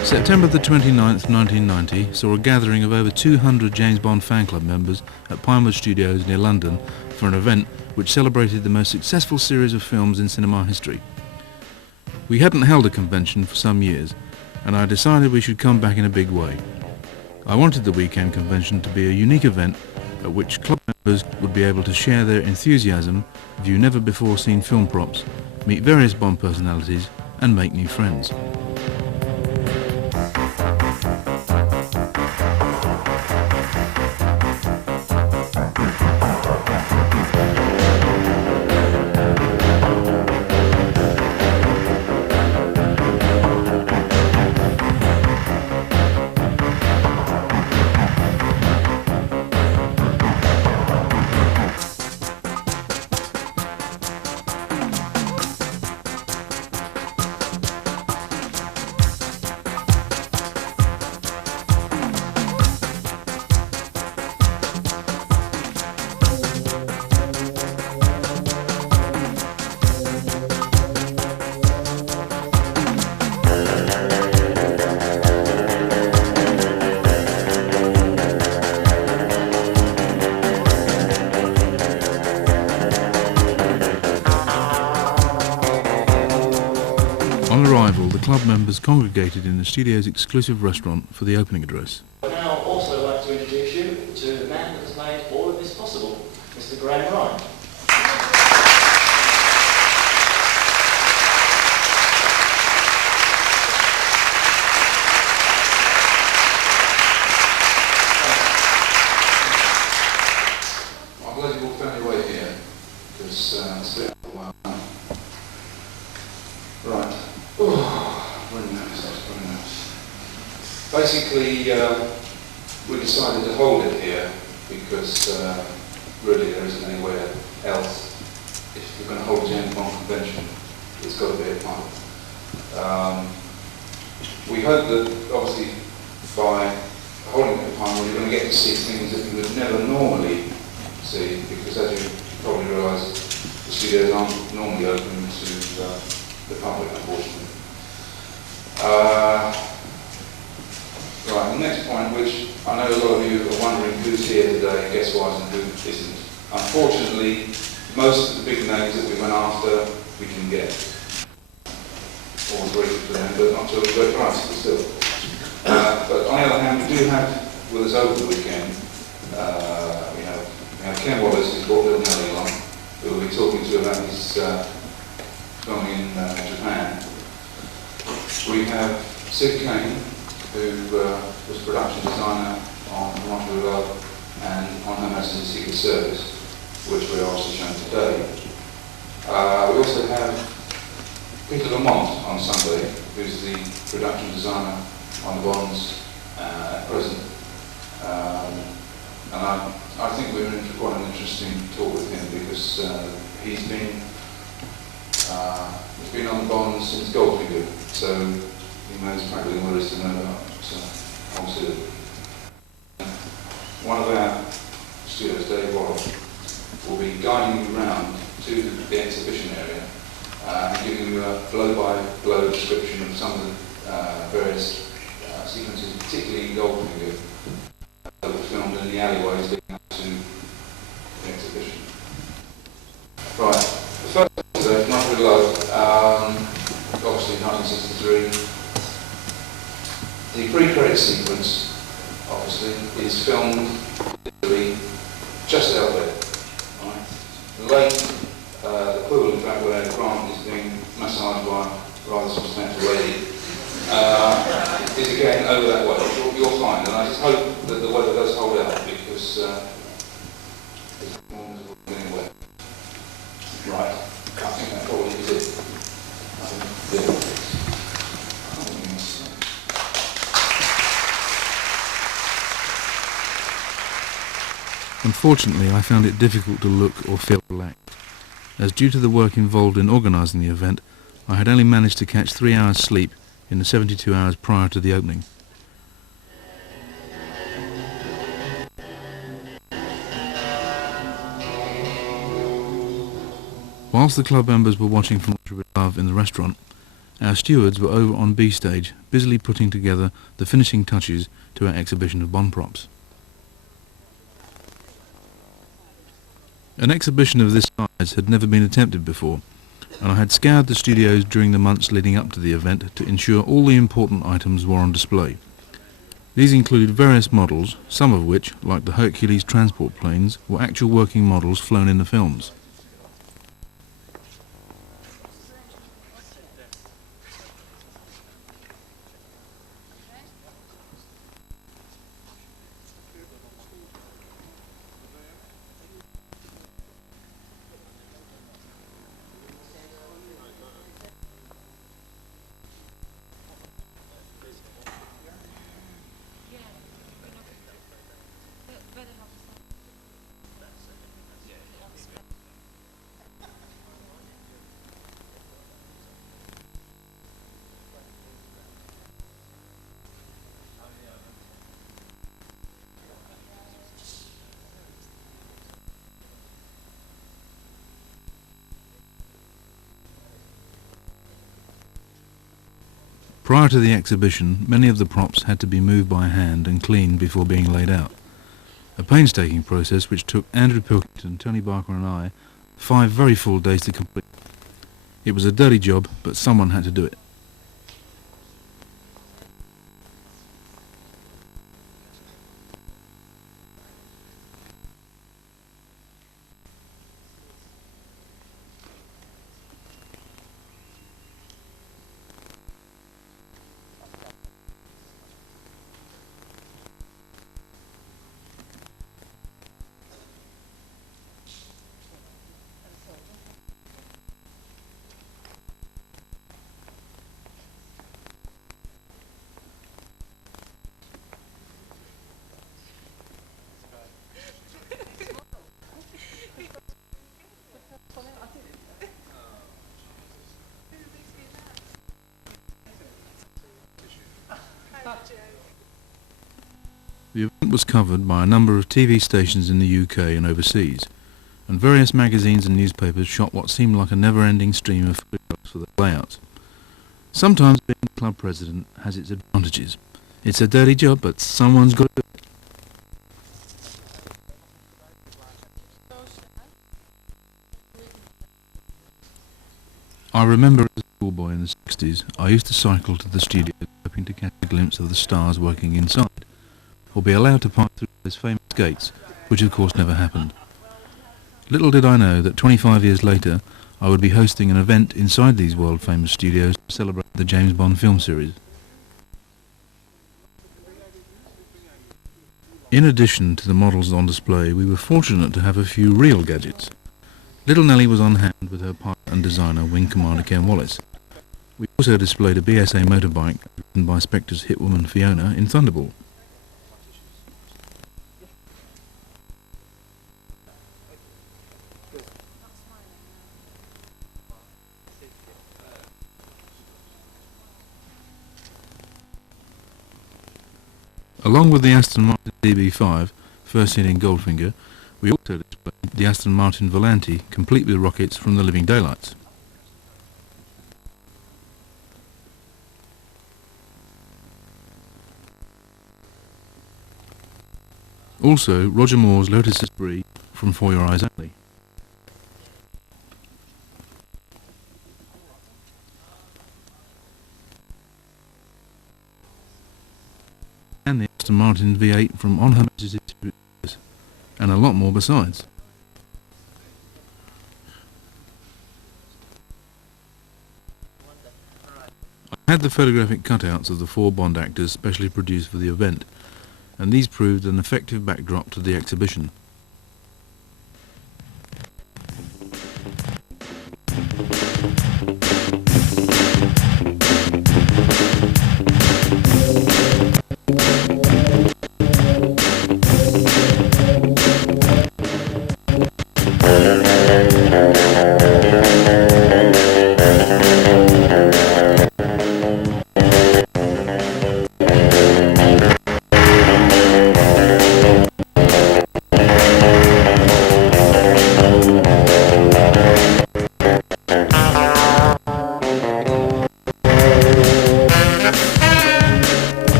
September the 29th, 1990 saw a gathering of over 200 James Bond fan club members at Pinewood Studios near London for an event which celebrated the most successful series of films in cinema history. We hadn't held a convention for some years, and I decided we should come back in a big way. I wanted the weekend convention to be a unique event at which club members would be able to share their enthusiasm, view never-before-seen film props, meet various Bond personalities, and make new friends. On arrival, the club members congregated in the studio's exclusive restaurant for the opening address. I'd now also like to introduce you to the man that has made all of this possible, Mr. Graham Ryan. I'm glad you all found your way here, because it's been a while now. Right. Very nice. Basically, we decided to hold it here because really there isn't anywhere else. If you're going to hold a James Bond convention, it's got to be at Pinewood. We hope that, obviously, by holding it at Pinewood, you're going to get to see things that you would never normally see, because as you probably realise, the studios aren't normally open to the public, unfortunately. Right, the next point, which I know a lot of you are wondering who's here today, guest-wise, and who isn't. Unfortunately, most of the big names that we went after, we can get. Always very good for them, but not till a great price, but still. But on the other hand, we do have with us over the weekend, we have Ken Wallace, who's brought Little Nelly along, who will be talking to you about his filming in Japan. We have Sid Kane, who was production designer on Roger Love and on Her Majesty's Secret Service, which we are also shown today. We also have Peter Lamont on Sunday, who's the production designer on the Bonds at present. And I think we're in for quite an interesting talk with him, because he's been on the Bonds since Goldfinger, so he knows practically what there is to know about obviously. One of our students, Dave Warren, will be guiding you around to the exhibition area and giving you a blow-by-blow description of some of the various sequences, particularly in Goldfinger, that were filmed in the alleyways leading up to the exhibition. Right, the first today, Not With Love, obviously 1963. The pre-credit sequence, obviously, is filmed literally just out there. Right? The late equivalent, in fact, where Grant is being massaged by a rather substantial lady, is again over that way. You'll find, and I just hope that the weather does hold out, because it's more miserable than anywhere. Right, I think that probably is it. Unfortunately, I found it difficult to look or feel relaxed, as due to the work involved in organising the event, I had only managed to catch 3 hours sleep in the 72 hours prior to the opening. Whilst the club members were watching from Love in the restaurant, Our stewards were over on B stage, busily putting together the finishing touches to our exhibition of Bond props. An exhibition of this size had never been attempted before, and I had scoured the studios during the months leading up to the event to ensure all the important items were on display. These included various models, some of which, like the Hercules transport planes, were actual working models flown in the films. Prior to the exhibition, many of the props had to be moved by hand and cleaned before being laid out. A painstaking process which took Andrew Pilkington, Tony Barker and I 5 very full days to complete. It was a dirty job, but someone had to do it. The event was covered by a number of TV stations in the UK and overseas, and various magazines and newspapers shot what seemed like a never-ending stream of photographs for the layouts. Sometimes being a club president has its advantages. It's a dirty job, but someone's got to do it. I remember as a schoolboy in the 60s, I used to cycle to the studio hoping to catch a glimpse of the stars working inside, or be allowed to pass through those famous gates, which of course never happened. Little did I know that 25 years later I would be hosting an event inside these world-famous studios to celebrate the James Bond film series. In addition to the models on display, we were fortunate to have a few real gadgets. Little Nellie was on hand with her pilot and designer, Wing Commander Ken Wallace. We also displayed a BSA motorbike ridden by Spectre's hitwoman Fiona in Thunderball. Along with the Aston Martin Jbifc, first seen in Goldfinger, we also displayed the Aston Martin Volante, complete with rockets from the Living Daylights. Also, Roger Moore's Lotus Esprit from For Your Eyes Only. And the Aston Martin V8 from On Her Majesty's Secret, and a lot more besides. I had the photographic cutouts of the 4 Bond actors specially produced for the event, and these proved an effective backdrop to the exhibition.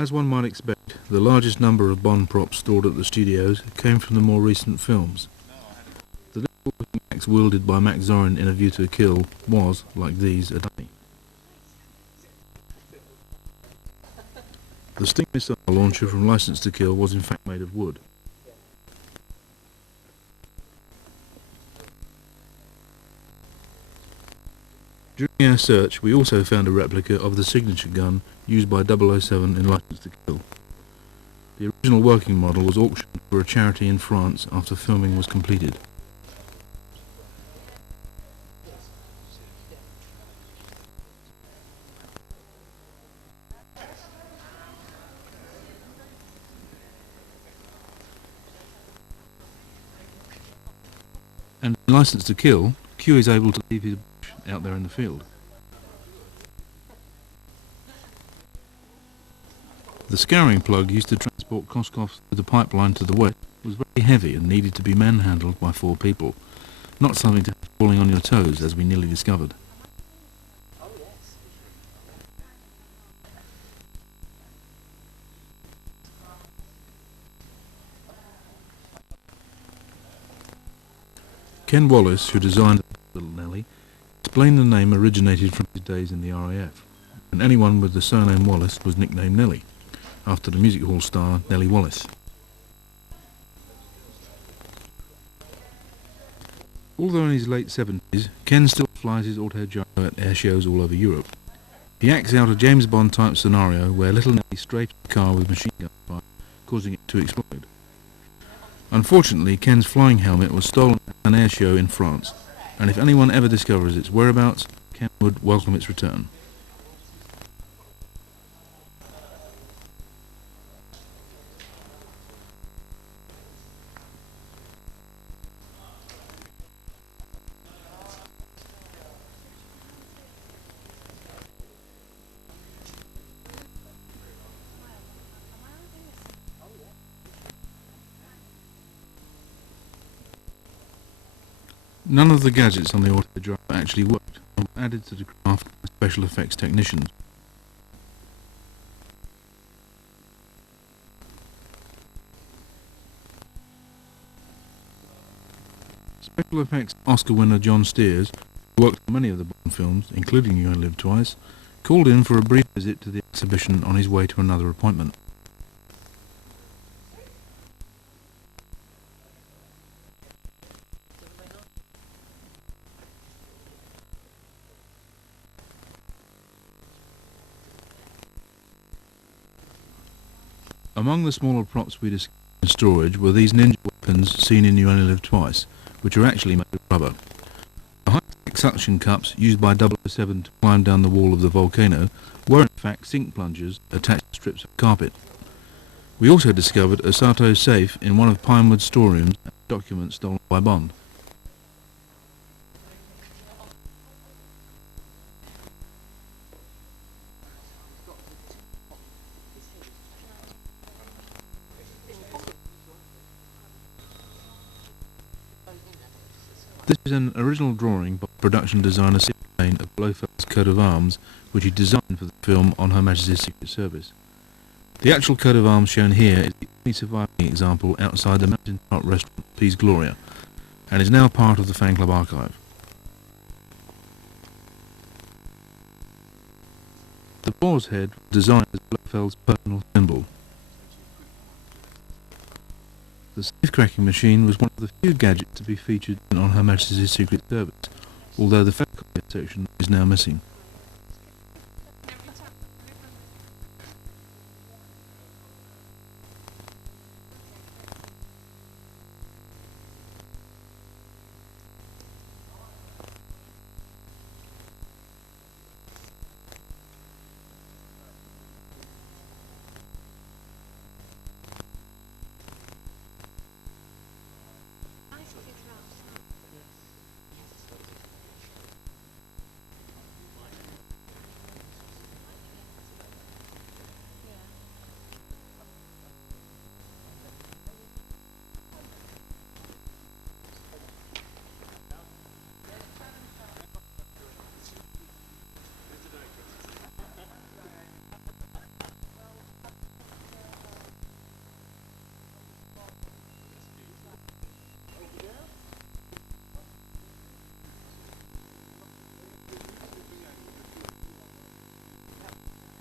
As one might expect, the largest number of Bond props stored at the studios came from the more recent films. The little axe wielded by Max Zorin in A View to a Kill was, like these, a dummy. The Sting missile launcher from License to Kill was in fact made of wood. During our search, we also found a replica of the signature gun used by 007 in License to Kill. The original working model was auctioned for a charity in France after filming was completed. And in License to Kill, Q is able to leave his bush out there in the field. The scouring plug used to transport Koskovs through the pipeline to the west was very heavy and needed to be manhandled by 4 people. Not something to have falling on your toes, as we nearly discovered. Ken Wallace, who designed Little Nellie, explained the name originated from his days in the RAF, and anyone with the surname Wallace was nicknamed Nellie, after the music hall star Nellie Wallace. Although in his late 70s, Ken still flies his autogyro at air shows all over Europe. He acts out a James Bond type scenario where Little Nellie strafes a car with machine gun fire, causing it to explode. Unfortunately, Ken's flying helmet was stolen at an air show in France, and if anyone ever discovers its whereabouts, Ken would welcome its return. None of the gadgets on the autogyro actually worked, and were added to the craft by special effects technicians. Special effects Oscar winner John Steers, who worked on many of the Bond films, including You Only Live Twice, called in for a brief visit to the exhibition on his way to another appointment. Among the smaller props we discovered in storage were these ninja weapons seen in You Only Live Twice, which are actually made of rubber. The high-tech suction cups used by 007 to climb down the wall of the volcano were in fact sink plungers attached to strips of carpet. We also discovered a Sato safe in one of Pinewood's storerooms and documents stolen by Bond. This is an original drawing by production designer Sept of Blofeld's coat of arms, which he designed for the film on Her Majesty's Secret Service. The actual coat of arms shown here is the only surviving example outside the mountaintop restaurant Peace Gloria, and is now part of the fan club archive. The boar's head was designed as Blofeld's personal symbol. The safe-cracking machine was one of the few gadgets to be featured on Her Majesty's Secret Service, although the photocopy section is now missing.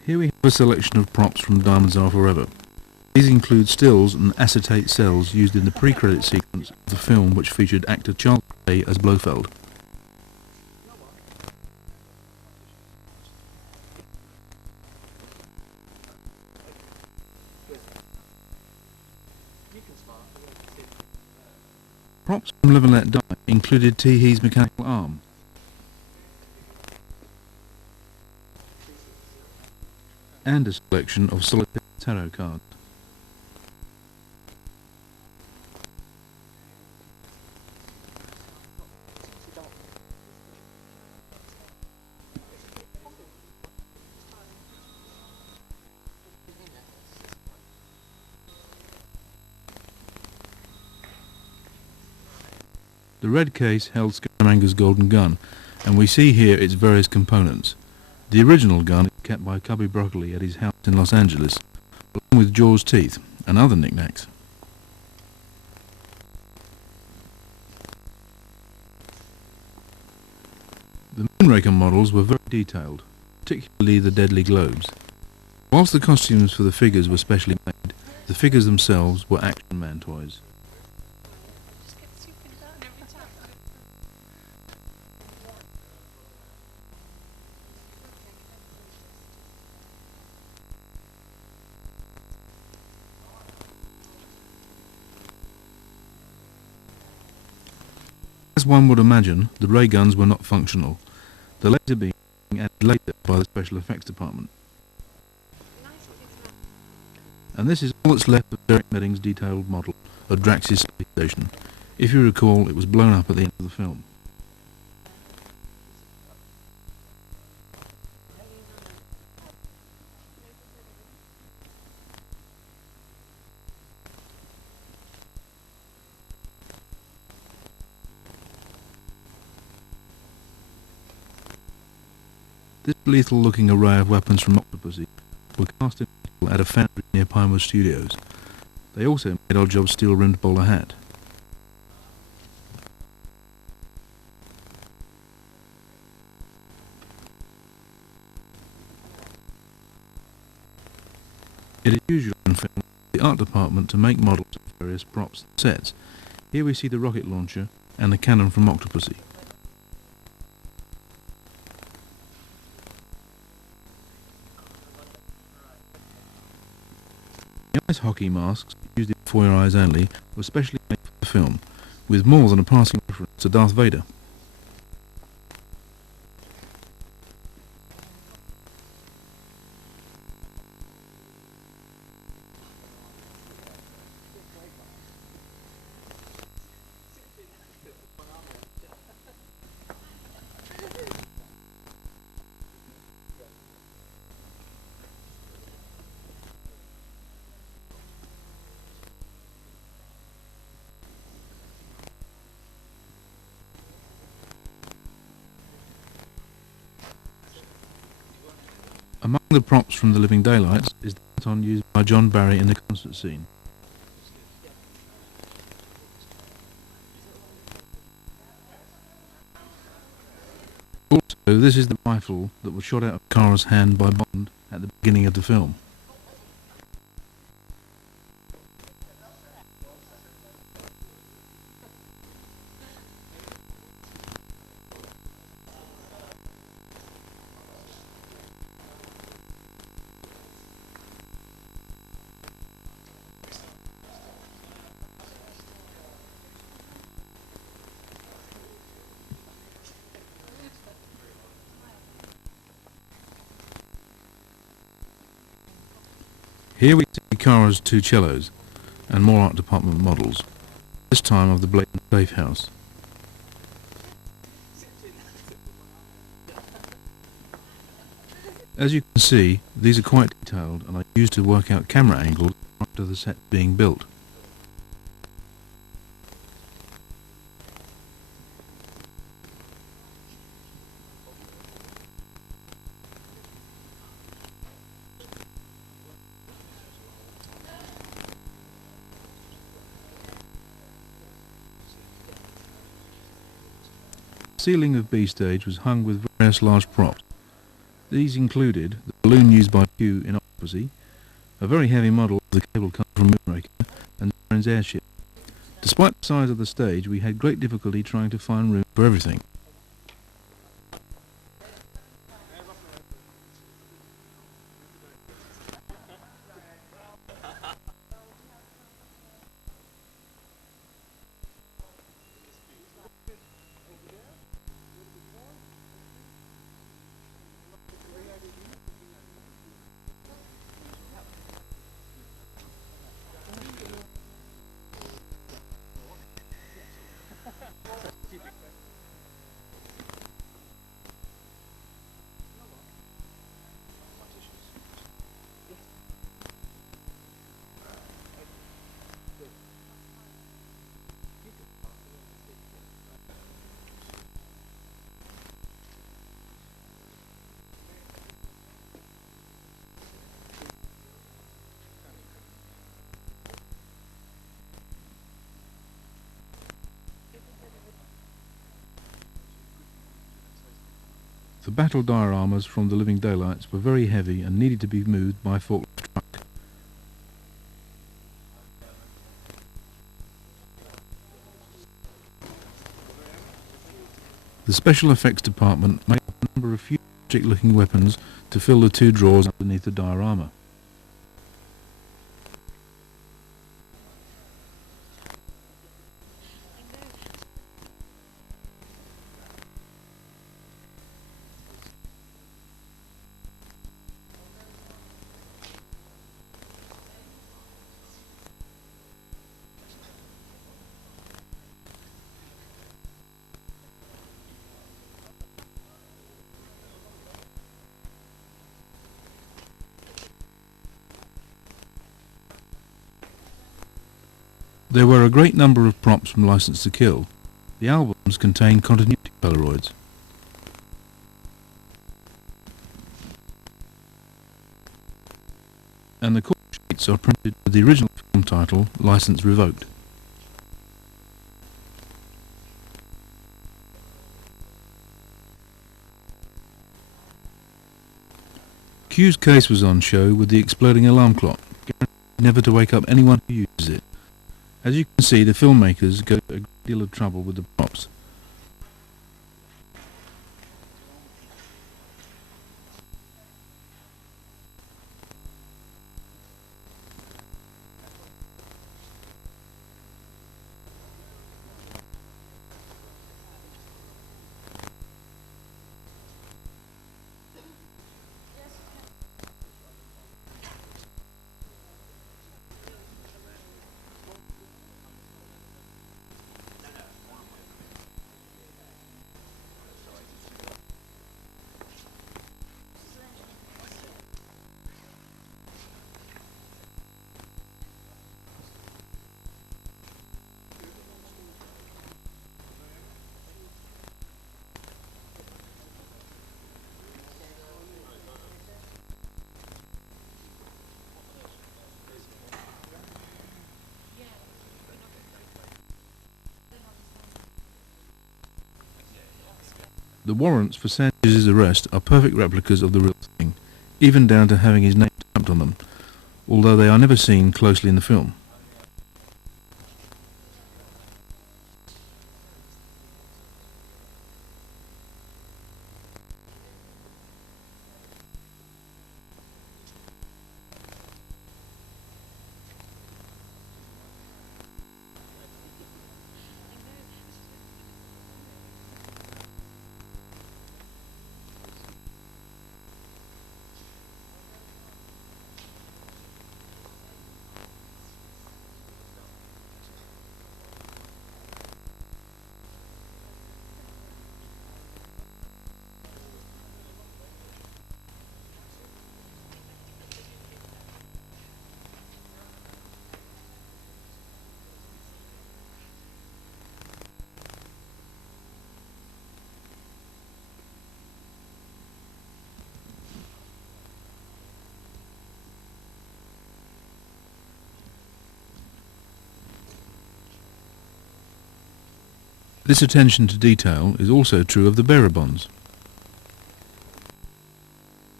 Here we have a selection of props from Diamonds Are Forever. These include stills and acetate cells used in the pre-credit sequence of the film, which featured actor Charles Day as Blofeld. Props from Live and Let Die included Teehee's mechanical arm, and a selection of solitaire tarot cards. The red case held Scaramanga's golden gun, and we see here its various components. The original gun is kept by Cubby Broccoli at his house in Los Angeles, along with Jaws' teeth and other knickknacks. The Moonraker models were very detailed, particularly the deadly globes. Whilst the costumes for the figures were specially made, the figures themselves were Action Man toys. As one would imagine, the ray guns were not functional, the laser being added later by the special effects department. And this is all that's left of Derek Medding's detailed model of Drax's space station. If you recall, it was blown up at the end of the film. This lethal-looking array of weapons from Octopussy were cast in metal at a foundry near Pinewood Studios. They also made Oddjob's steel-rimmed bowler hat. It is usual in film for the art department to make models of various props and sets. Here we see the rocket launcher and the cannon from Octopussy. The ice hockey masks, used for your eyes only, were specially made for the film, with more than a passing reference to Darth Vader. Among the props from The Living Daylights is the baton used by John Barry in the concert scene. Also, this is the rifle that was shot out of Kara's hand by Bond at the beginning of the film. Here we see Kara's two cellos and more art department models, this time of the Blatant Safe House. As you can see, these are quite detailed and are used to work out camera angles after the set being built. The ceiling of B stage was hung with various large props. These included the balloon used by Q in Octopussy, a very heavy model of the cable car from Moonraker, and Darren's airship. Despite the size of the stage, we had great difficulty trying to find room for everything. The battle dioramas from the Living Daylights were very heavy and needed to be moved by forklift truck. The special effects department made up a number of futuristic-looking weapons to fill the two drawers underneath the diorama. There were a great number of props from License to Kill. The albums contain continuity Polaroids. And the call sheets are printed with the original film title, License Revoked. Q's case was on show with the exploding alarm clock, guaranteed never to wake up anyone who uses it. As you can see, the filmmakers go to a great deal of trouble with the props. The warrants for Sanchez's arrest are perfect replicas of the real thing, even down to having his name stamped on them, although they are never seen closely in the film. This attention to detail is also true of the bearer bonds.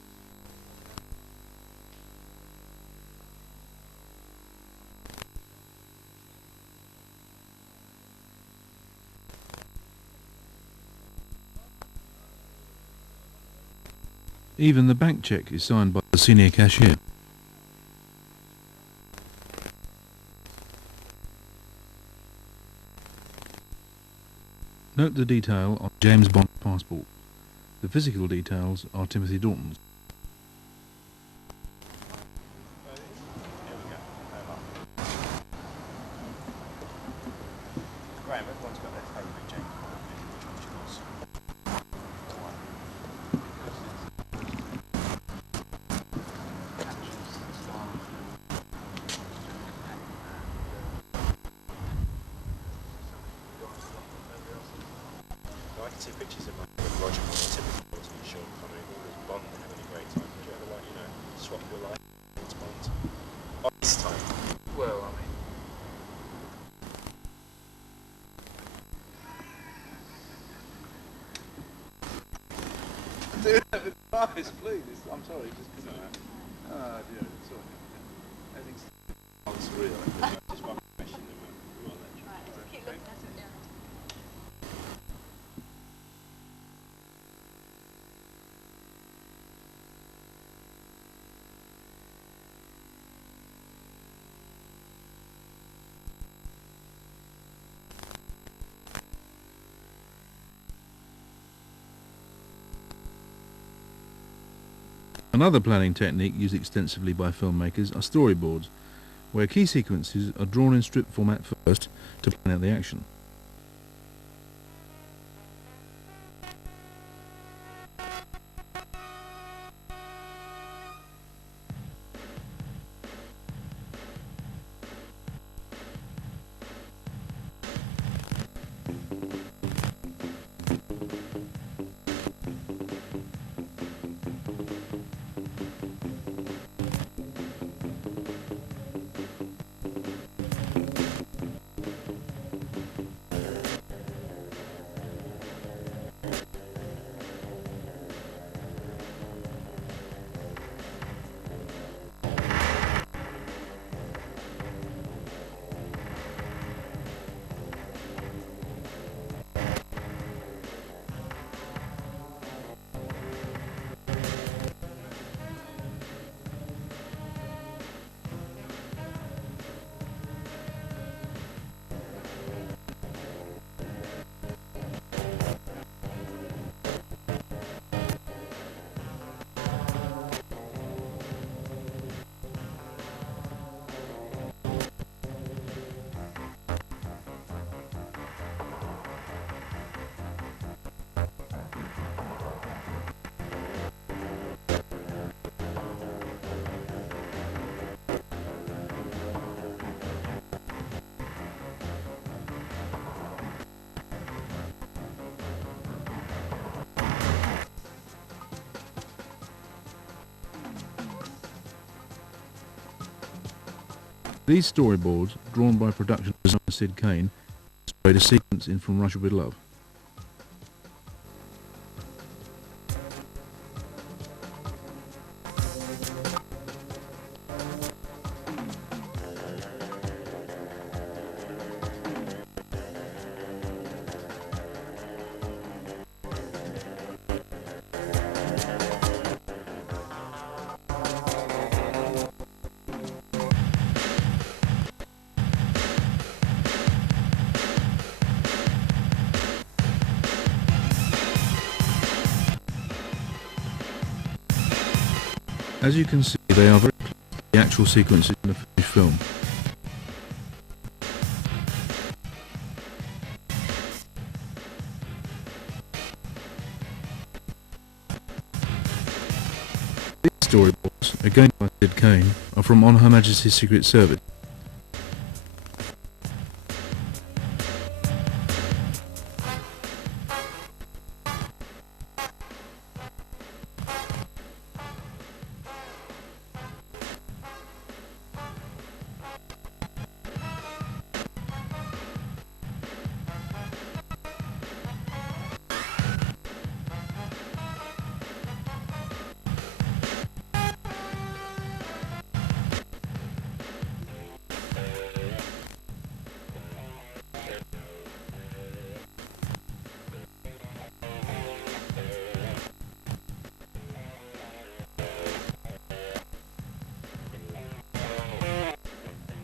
Even the bank cheque is signed by the senior cashier. Note the detail on James Bond's passport. The physical details are Timothy Dalton's. Graham, everyone's got their favourite James Bond movie. Which one's yours? I can see pictures of like Roger Moore, Timothy Dalton, and Sean Connery, all as Bond and having a great time. Would you ever like, swap your life against Bond? Oh, this time. Well, I mean, do that with eyes, please. I'm sorry, just because yeah, sorry. Everything's surreal. Just one question, then we'll let you. Right, just keep looking at it, yeah. Another planning technique used extensively by filmmakers are storyboards, where key sequences are drawn in strip format first to plan out the action. These storyboards, drawn by production designer Sid Kane, illustrate a sequence in From Russia with Love. As you can see, they are very close to the actual sequences in the finished film. These storyboards, again by Sid Kane, are from On Her Majesty's Secret Service.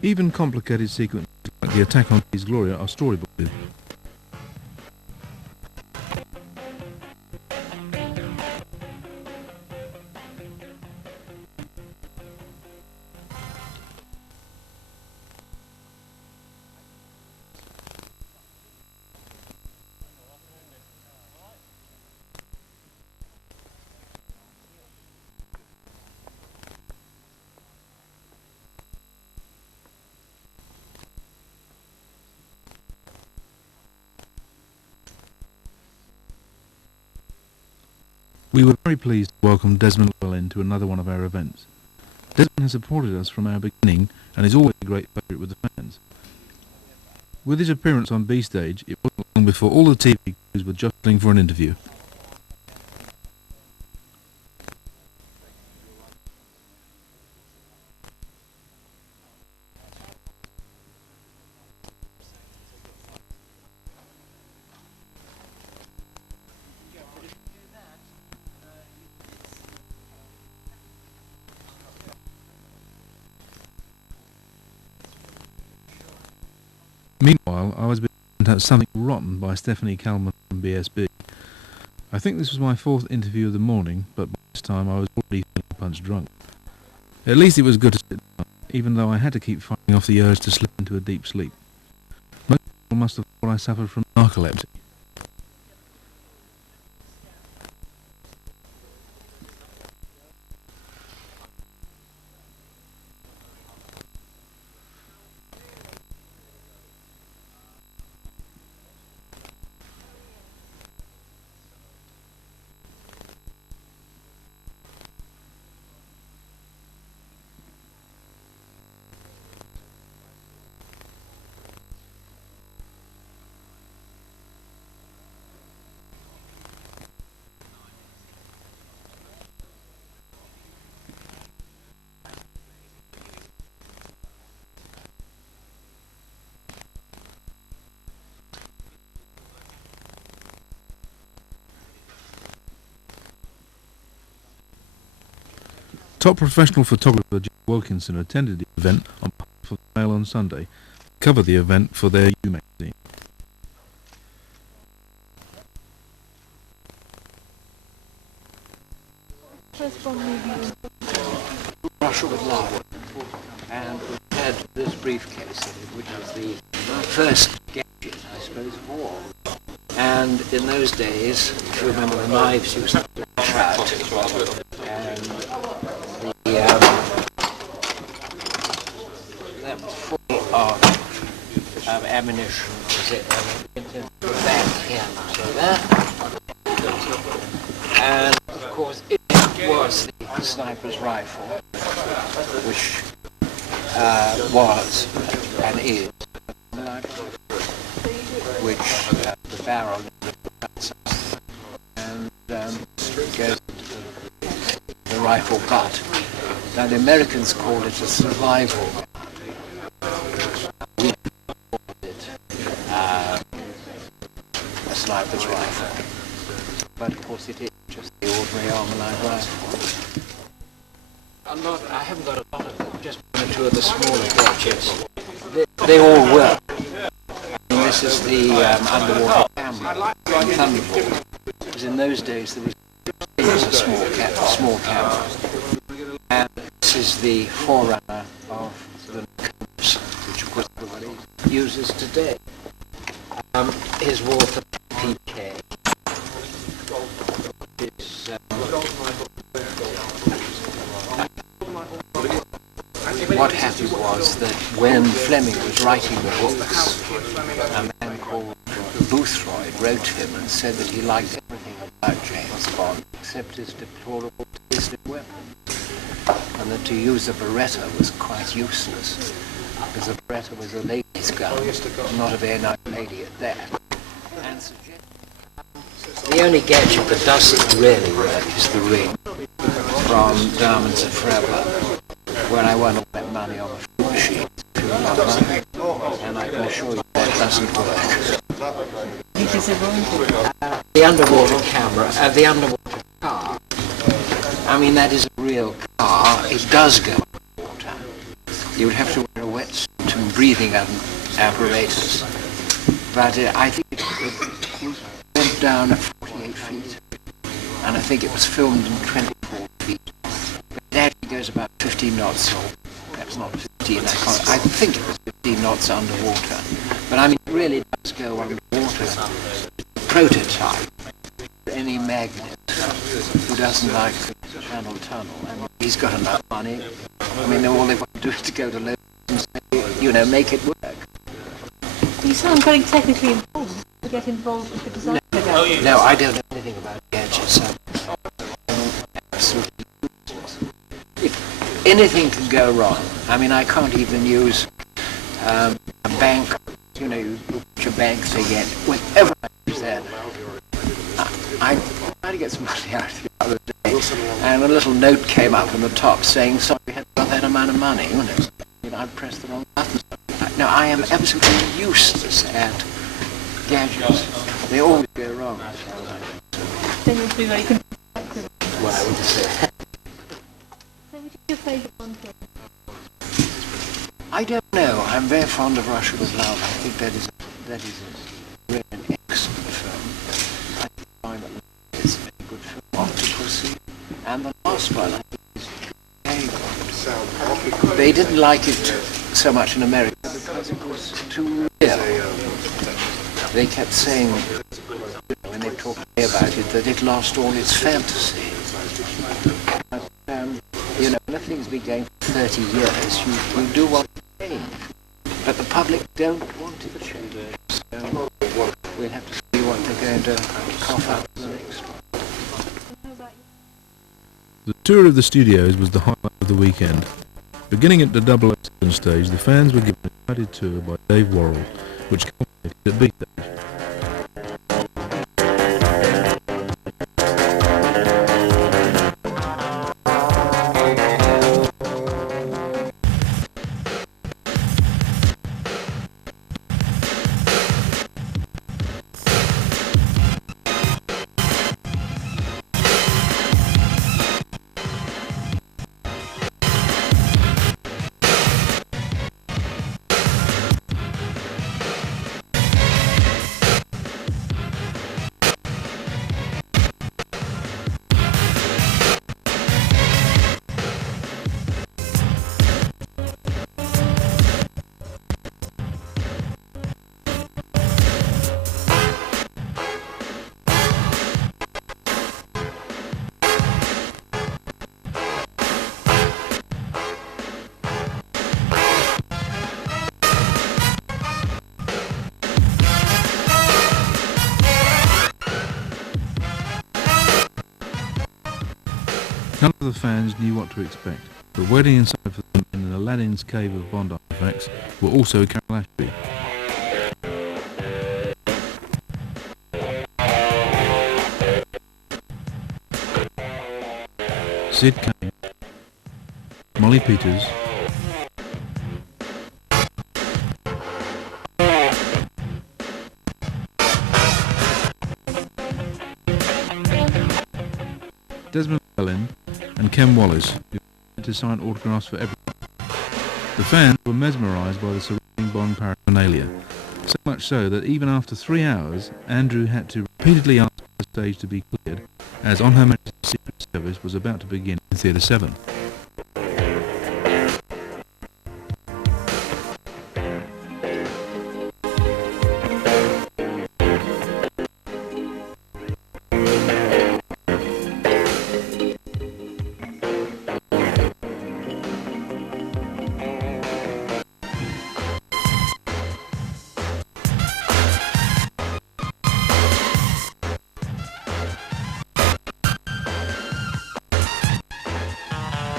Even complicated sequences like the attack on Keys Gloria are storyboarded. We were very pleased to welcome Desmond Llewellyn to another one of our events. Desmond has supported us from our beginning and is always a great favourite with the fans. With his appearance on B Stage, it wasn't long before all the TV crews were jostling for an interview. Meanwhile, I was being sent out something rotten by Stephanie Kalman from BSB. I think this was my fourth interview of the morning, but by this time I was already feeling punch drunk. At least it was good to sit down, even though I had to keep fighting off the urge to slip into a deep sleep. Most people must have thought I suffered from narcolepsy. Top professional photographer Jim Wilkinson attended the event on behalf of the Mail on Sunday to cover the event for their U magazine. Russia with lava, and we had this briefcase, which was the first gadget, I suppose, of all. And in those days, if you remember, the knives used to lash out, and that was full of ammunition. Back here, so that, and of course it was the sniper's rifle, which was and is, which the barrel cuts off and goes into the rifle butt. Now the Americans call it a survival gun. We call it a sniper's rifle. But of course it is just the ordinary Armalite rifle. I haven't got a lot of them, just one or two of the smaller gadgets. They all work. And this is the underwater camera, Thunderbolt. Because in those days there was a small camera. And this is the forerunner of the Nikons, which of course everybody uses today. Here's Walther PK. What happened was that when Fleming was writing the books, a man called Boothroyd wrote to him and said that he liked everything about James Bond except his deplorable taste in weapons, and that to use a Beretta was quite useless, because a Beretta was a lady's gun, not a very nice lady at that. And the only gadget that doesn't really work is the ring from Diamonds Are Forever, where I won all that money on a fruit machine, if you remember, and I can assure you that doesn't work. The underwater camera, the underwater car, I mean that is a real car, it does go underwater. You would have to wear a wetsuit breathing apparatus. But I think it went down at 48 feet, and I think it was filmed in 24 feet. But it actually goes about 15 knots, or perhaps not 15, I think it was 15 knots underwater. But I mean, it really does go underwater. It's a prototype. Any magnet who doesn't like the Channel Tunnel, and he's got enough money. I mean, all they want to do is to go to London and say, you know, make it work. You sound very technically involved. To get involved with the design. No, I don't know anything about gadgets. I'm absolutely useless. If anything can go wrong, I mean, I can't even use a bank. You know, which a bank they get. Whenever I use that, I tried to get some money out the other day, and a little note came up on the top saying, sorry, we hadn't got that amount of money. You know, I'd pressed the wrong button. No, I am absolutely useless at gadgets. They always go wrong. Then you'll be very confused. What I would say. So which is your favourite one? I don't know. I'm very fond of Russia with Love. I think that is a really an excellent film. I find that it's a very good film. Octopussy. And the last one, I think, is very good. They didn't like it so much in America because it was too real. They kept saying, when they talked to me about it, that it lost all its fantasy. But, you know, nothing's been going for 30 years. You do want to change. But the public don't want to change. So we'll have to see what they're going to cough up in the next one. The tour of the studios was the highlight of the weekend. Beginning at the 007 stage, the fans were given a guided tour by Dave Worrell, which culminated at B stage. None of the fans knew what to expect, but waiting inside for them in Aladdin's cave of Bondi effects were also Carol Ashby. Sid Kane, Molly Peters, Desmond Llewellyn and Ken Wallace, who wanted to sign autographs for everyone. The fans were mesmerised by the surrounding Bond paraphernalia, so much so that even after 3 hours, Andrew had to repeatedly ask for the stage to be cleared, as On Her Majesty's Secret Service was about to begin in Theatre 7.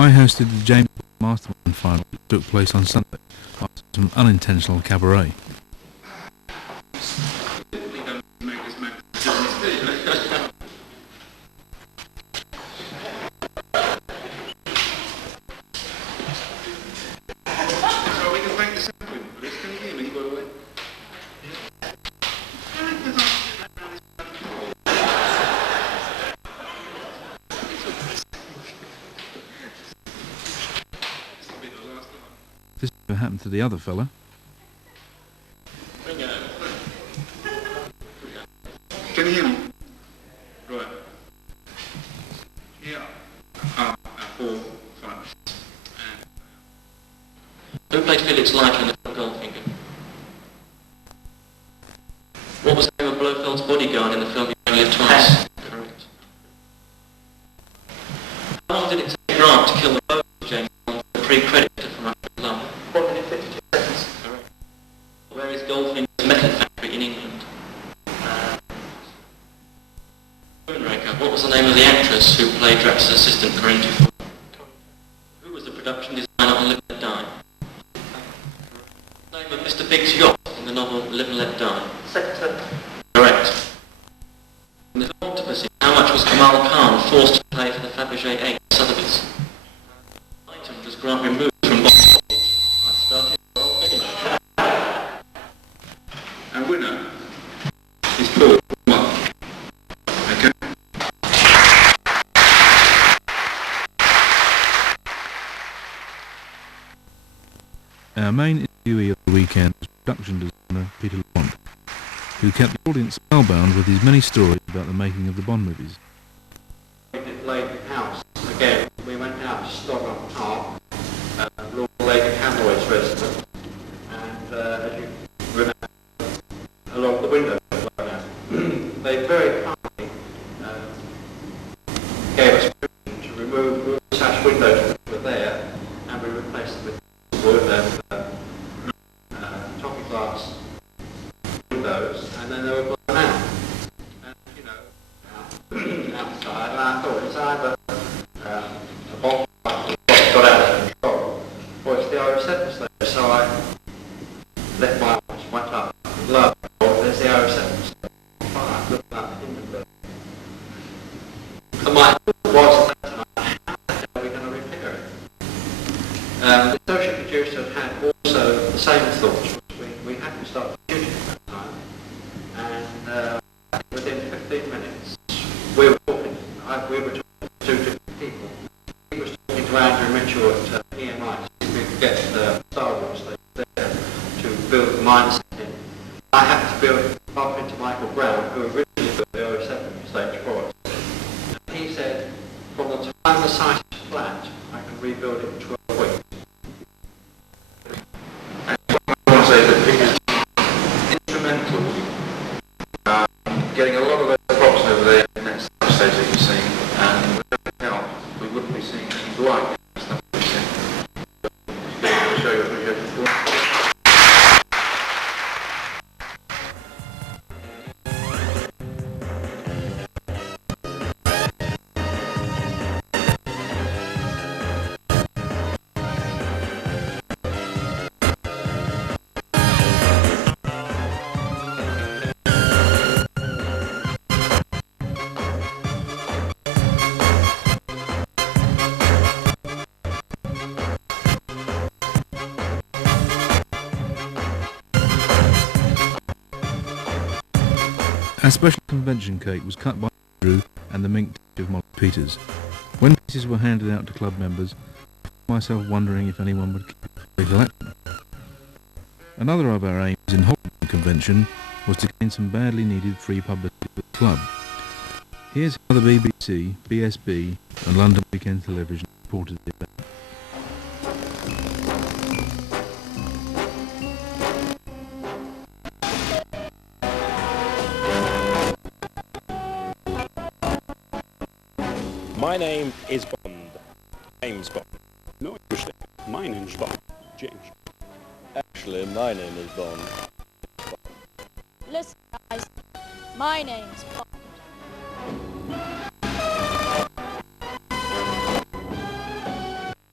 I hosted the James Bond Mastermind final that took place on Sunday after some unintentional cabaret. This never happened to the other fella. Can you hear me? Right. Here are our 4 finalists. Who played Felix Leiter in the film Goldfinger? What was the name of Blofeld's bodyguard in the film You Only Live Twice? Correct. How long did it take Grant to kill the boat of James Bond for the pre-creditor from Russia Love? 1 minute 52 seconds. Correct. Where is Goldfinger's metal factory in England? What was the name of the actress who played Drax's assistant Corinne Dufour? Who was the production designer on Live and Let Die? The name of Mr. Big's yacht in the novel Live and Let Die? Sept. Correct. In the film Octopussy, how much was Kamal Khan forced to pay for the Fabergé 8 Sotheby's? Item does Grant remove from box office? I started, I'll finish. Our winner is Paul. Okay. Our main interviewee of the weekend was production designer Peter Lamont, who kept the audience spellbound with his many stories about the making of the Bond movies. Lake House again. We went out to Stockholm Park, Lord Lake Hammerway's residence, and as you remember, along the window, they very kindly gave us permission to remove sash windows that were there, and we replaced them with wood and toffee glass windows, and then they were blown out. And you know, outside, and I thought it's either a bomb got out of control, or it's the Irish sentence there. So I left my arms, went up, love, there's the Irish sentence. I looked up Hindenburg. And my thought was at that time, how are we going to repair it? The associate producer had also the same thoughts. We had to start shooting at that time, and within 15 minutes, we were talking to two different people. He was talking to Andrew Mitchell at EMI, so we could get the Star Wars there to build the mindset in. I had to build up into Michael Brown, who originally built the 07 stage for us. And he said, from the time the site is flat, I can rebuild it in 12 weeks. I want to say that Vic is instrumental getting a lot of those props over there in that stage that you've seen, and without help, we wouldn't be seeing anything like the stuff we've seen. I'll show you what we had before. Our special convention cake was cut by Andrew and the mink of Molly Peters. When pieces were handed out to club members, I found myself wondering if anyone would keep a collection. Another of our aims in holding the convention was to gain some badly needed free publicity for the club. Here's how the BBC, BSB and London Weekend Television reported the event. My name is Bond. James Bond. No, actually, my name's Bond. James. Actually, my name is Bond. Listen, guys. My name's Bond.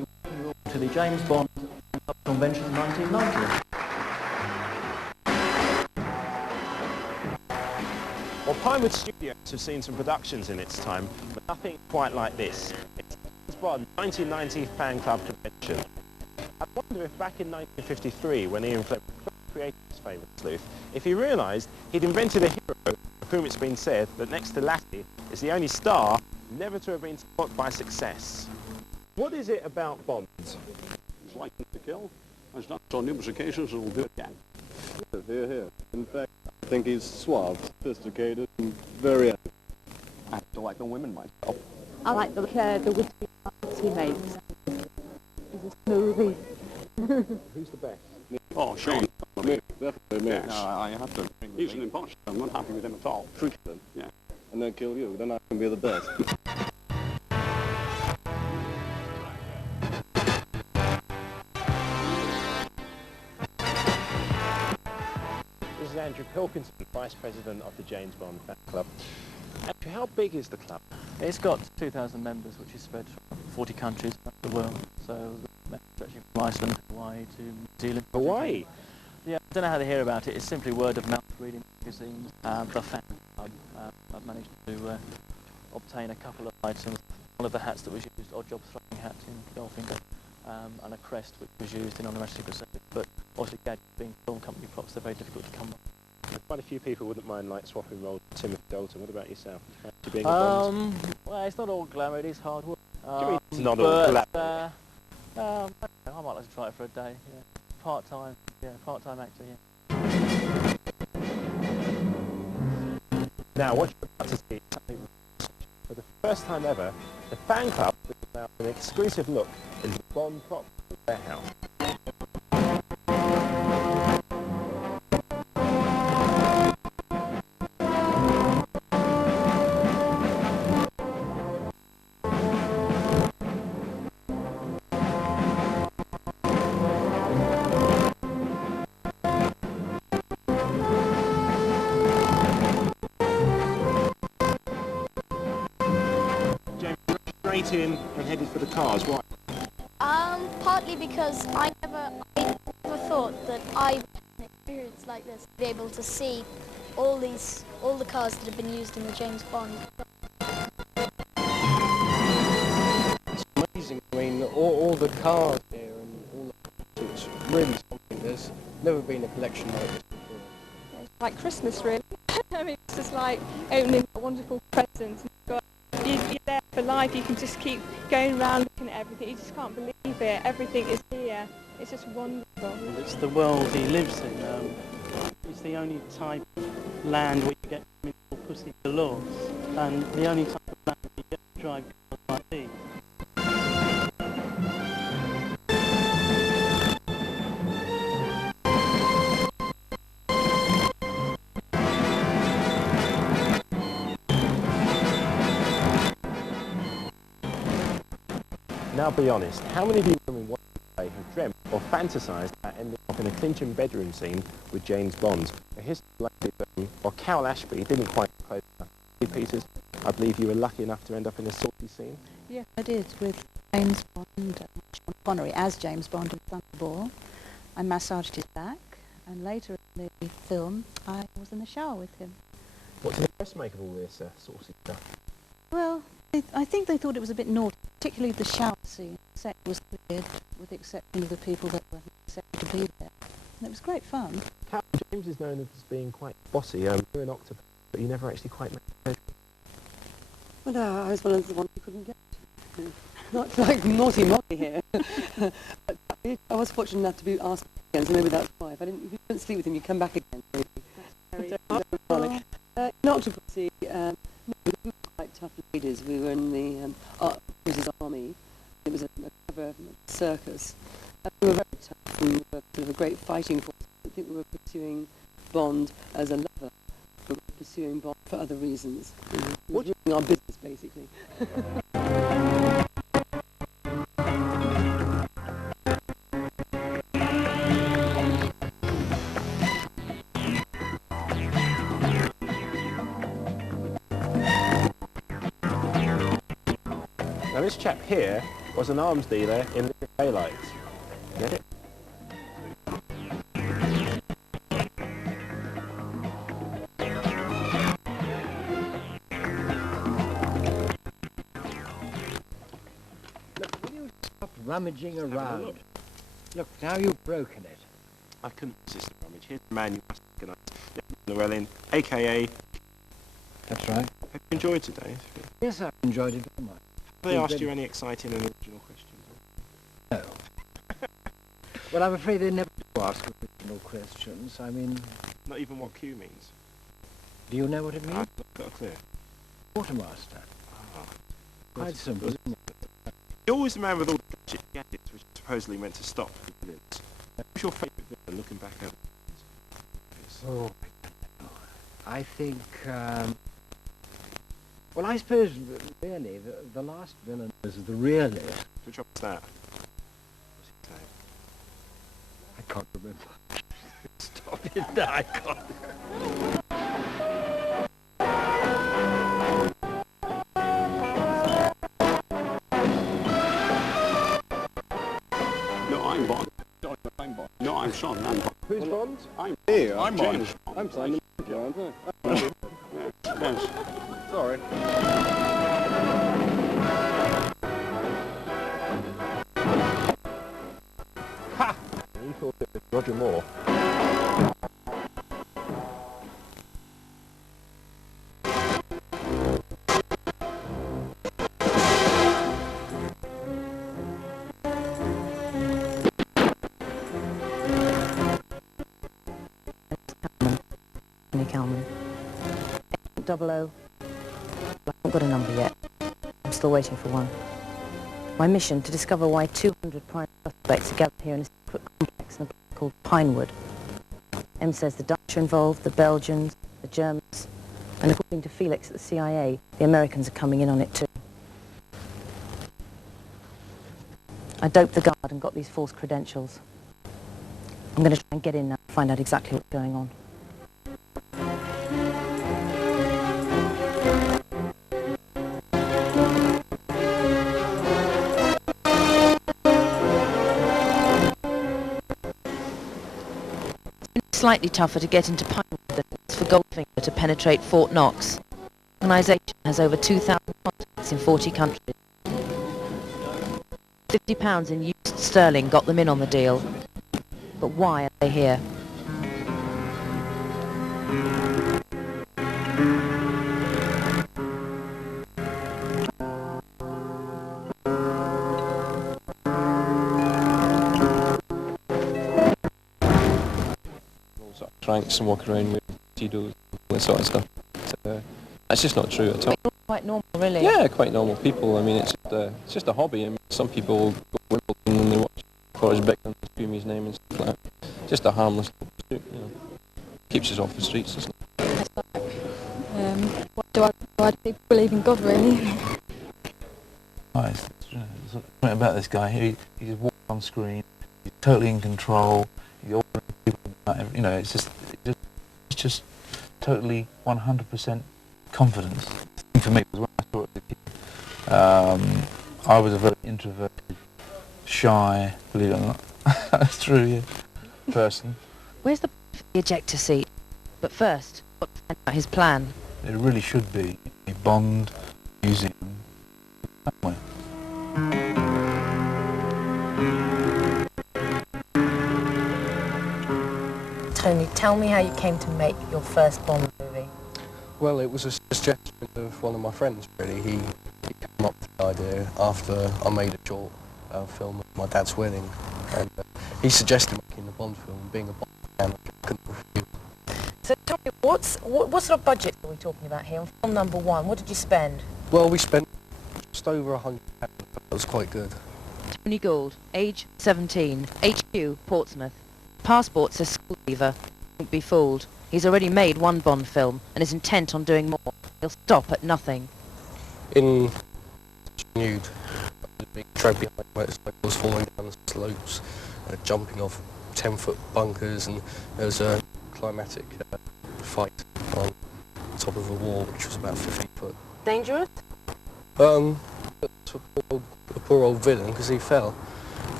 to the James Bond Convention in 1990. Well, Pinewood Studios have seen some productions in its time, but nothing quite like this. It's James Bond 1990 Fan Club Convention. I wonder if back in 1953, when Ian Fleming created his famous sleuth, if he realised he'd invented a hero of whom it's been said that next to Lassie is the only star never to have been spotted by success. What is it about Bond? It's like to kill. He's done it on numerous occasions and will do it again. Here, here. In fact, I think he's suave, sophisticated, and very... I still like the women myself. I like the witty remarks he makes. He's a smoothie. Who's the best? Oh, Sean. Me, definitely me. Yes. No, I have to... He's an imposter. I'm not happy with him at all. Trick them. Yeah. And then kill you. Then I can be the best. This is Andrew Pilkinson, Vice President of the James Bond Fan Club. Andrew, how big is the club? It's got 2,000 members, which is spread from 40 countries around the world. So members stretching from Iceland, Hawaii to New Zealand. Hawaii? Yeah, I don't know how they hear about it. It's simply word of mouth, reading magazines. The Fan Club. I've managed to obtain a couple of items. One of the hats that was used, odd job throwing hat in Goldfinger, and a crest which was used in On the Majestic Secret Service. But obviously, gadgets being film company props, they're very difficult to come by. Quite a few people wouldn't mind like swapping roles with Timothy Dalton. What about yourself? To being a Bond? Well, it's not all glamour, it is hard work. It's not all glamour. I might like to try it for a day, yeah. Part-time actor, yeah. Now, what you're about to see is something for the first time ever, the fan club has allowed an exclusive look into the Bond prop warehouse. Straight in and headed for the cars. Why? Partly because I never thought that I would have an experience like this, to be able to see all the cars that have been used in the James Bond. It's amazing. I mean, all the cars here and all the... It's really something. There's never been a collection like this before. It's like Christmas, really. I mean, it's just like opening a wonderful present. You're there for life. You can just keep going around looking at everything. You just can't believe it. Everything is here. It's just wonderful. And it's the world he lives in. It's the only type of land where you get pussy galore, and the only type of land where you get to drive cars like these. Now be honest, how many of you women watching today have dreamt or fantasised about ending up in a Clinton bedroom scene with James Bond? A history or Carol Ashby didn't quite close enough. Peters, I believe you were lucky enough to end up in a salty scene? Yeah, I did, with James Bond, Sean Connery as James Bond in Thunderball. I massaged his back, and later in the film, I was in the shower with him. What did the press make of all this saucy stuff? Well, I think they thought it was a bit naughty, particularly the shower scene. The set was cleared, with the exception of the people that were accepted to be there. And it was great fun. James is known as being quite bossy. You're an octopus, but you never actually quite made it. Well, no, I was one of the ones you couldn't get. Not like naughty Molly here. But I was fortunate enough to be asked again, so maybe that's why. If you didn't sleep with him, you come back again. Very in Octopussy, we were quite tough ladies. We were in the British Army. It was a cover circus. We were very tough and we were sort of a great fighting force. I think we were pursuing Bond as a lover. We were pursuing Bond for other reasons. We were doing our business, basically. Now this chap here was an arms dealer in the daylight. Get it? Look, will you stop rummaging around? Look, now you've broken it. I couldn't resist the rummage. Here's the man you must recognise. Llewellyn, a.k.a. That's right. Have you enjoyed today? Yes, I've enjoyed it very much. Have they asked you any exciting and original questions? No. Well, I'm afraid they never do ask original questions. I mean... Not even what Q means? Do you know what it means? I've not got a clue. Quartermaster. Ah. Quite simple, isn't it? You're always the man with all the gadgets, which is supposedly meant to stop the villains. What's your favourite villain looking back over? Oh, I think, well, I suppose, really, the last villain was the realist. Which one was that? What's his name? I can't remember. Stop it, no, I can't. No, I'm Bond. I'm Bond. No, I'm Sean. I'm Bond. Who's Bond? I'm Here, I'm James. Bond. I'm Simon, aren't I? Yes. Sorry. Ha! You thought it was Roger Moore. Calman. 00. I haven't got a number yet. I'm still waiting for one. My mission to discover why 200 prime suspects are gathered here in a secret complex in a place called Pinewood. M says the Dutch are involved, the Belgians, the Germans, and according to Felix at the CIA, the Americans are coming in on it too. I doped the guard and got these false credentials. I'm going to try and get in now and find out exactly what's going on. Slightly tougher to get into Pinewood than it is for Goldfinger to penetrate Fort Knox. The organisation has over 2,000 contacts in 40 countries. £50 in used sterling got them in on the deal. But why are they here? Tranks and walk around with Tito's and all that sort of stuff. So, that's just not true at all. Quite normal, really. Yeah, quite normal people. I mean, it's just a hobby. I mean, some people go to Wimbledon and they watch Forrest Beck and scream his name and stuff like that. Just a harmless pursuit, you know. Keeps us off the streets, doesn't it? Why do people believe in God, really? There's something about this guy. He just walks on screen. He's totally in control. He's ordering people about, you know, it's just totally 100% confidence. For me, was when I saw it as a kid. I was a very introverted, shy, believe it or not, that's true, yeah, person. Where's the ejector seat? But first, got to find out his plan. It really should be a Bond museum somewhere. Tony, tell me how you came to make your first Bond movie. Well, it was a suggestion of one of my friends, really. He came up with the idea after I made a short film of my dad's wedding, and he suggested making a Bond film, being a Bond fan, I couldn't refuse. So tell me, what sort of budget are we talking about here on film number one? What did you spend? Well, we spent just over £100. That was quite good. Tony Gould, age 17, HQ, Portsmouth. Passport says school leaver. Won't be fooled. He's already made one Bond film and is intent on doing more. He'll stop at nothing. In nude, being dragged behind motorcycles, falling down the slopes, jumping off 10-foot bunkers, and there was a climatic fight on top of a wall which was about 50 foot. Dangerous? A poor old villain, because he fell.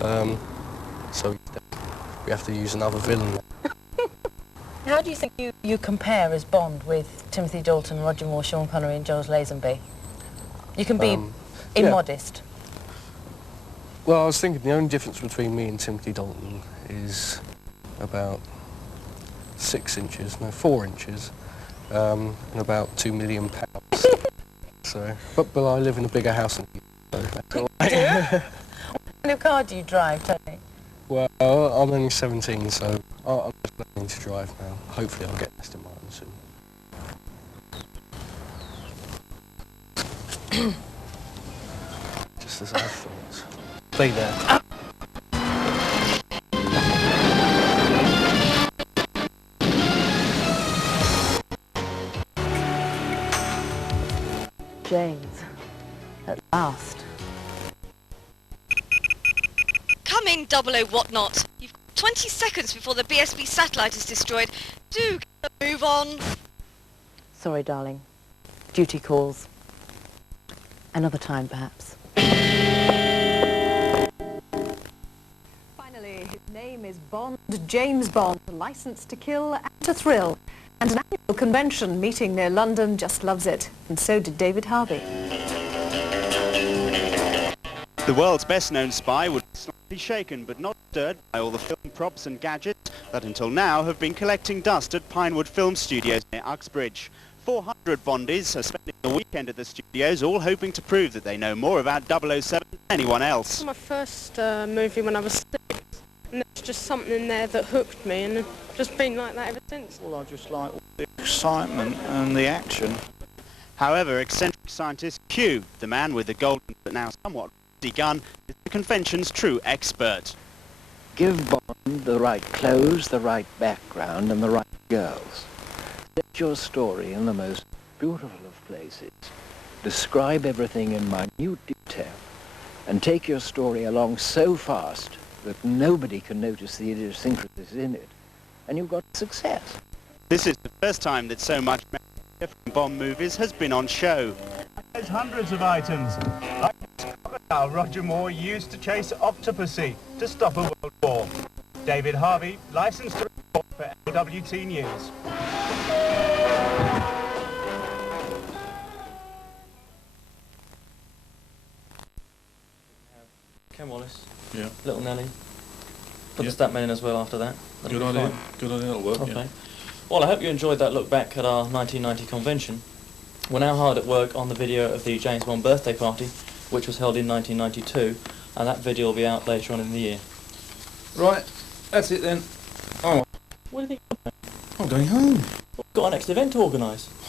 So we have to use another villain. How do you think you compare as Bond with Timothy Dalton, Roger Moore, Sean Connery and Giles Lazenby? You can be immodest. Well, I was thinking the only difference between me and Timothy Dalton is about 4 inches, and about £2 million. So, but I live in a bigger house than you, so that's all right. What kind of car do you drive, Tony? Well, I'm only 17, so I'm just learning to drive now. Hopefully I'll get Aston Martin soon. Just as I thought. Stay there. James, at last. Come in, 00 whatnot. You've got 20 seconds before the BSB satellite is destroyed. Do get a move on. Sorry, darling. Duty calls. Another time, perhaps. Finally, his name is Bond, James Bond, licensed to kill and to thrill. And an annual convention meeting near London just loves it. And so did David Harvey. The world's best-known spy would be slightly shaken but not stirred by all the film props and gadgets that until now have been collecting dust at Pinewood Film Studios near Uxbridge. 400 Bondies are spending the weekend at the studios, all hoping to prove that they know more about 007 than anyone else. It was my first movie when I was 6, and there was just something in there that hooked me, and it's just been like that ever since. Well, I just like all the excitement and the action. However, eccentric scientist Q, the man with the golden but now somewhat rusty gun, is the convention's true expert. Give Bond the right clothes, the right background, and the right girls. Set your story in the most beautiful of places. Describe everything in minute detail, and take your story along so fast that nobody can notice the idiosyncrasies in it, and you've got success. This is the first time that so much from Bond movies has been on show. There's hundreds of items, like this crocodile Roger Moore used to chase Octopussy to stop a world war. David Harvey, licensed to report for LWT News. Ken Wallace. Yeah. Little Nelly. Put the stuntman in as well after that. That'll Good be idea. fine. Good idea. That'll work. Okay. Yeah. Well, I hope you enjoyed that look back at our 1990 convention. We're now hard at work on the video of the James Bond birthday party, which was held in 1992, and that video will be out later on in the year. Right, that's it then. Oh, What do you think? I'm going home. We've got our next event to organise.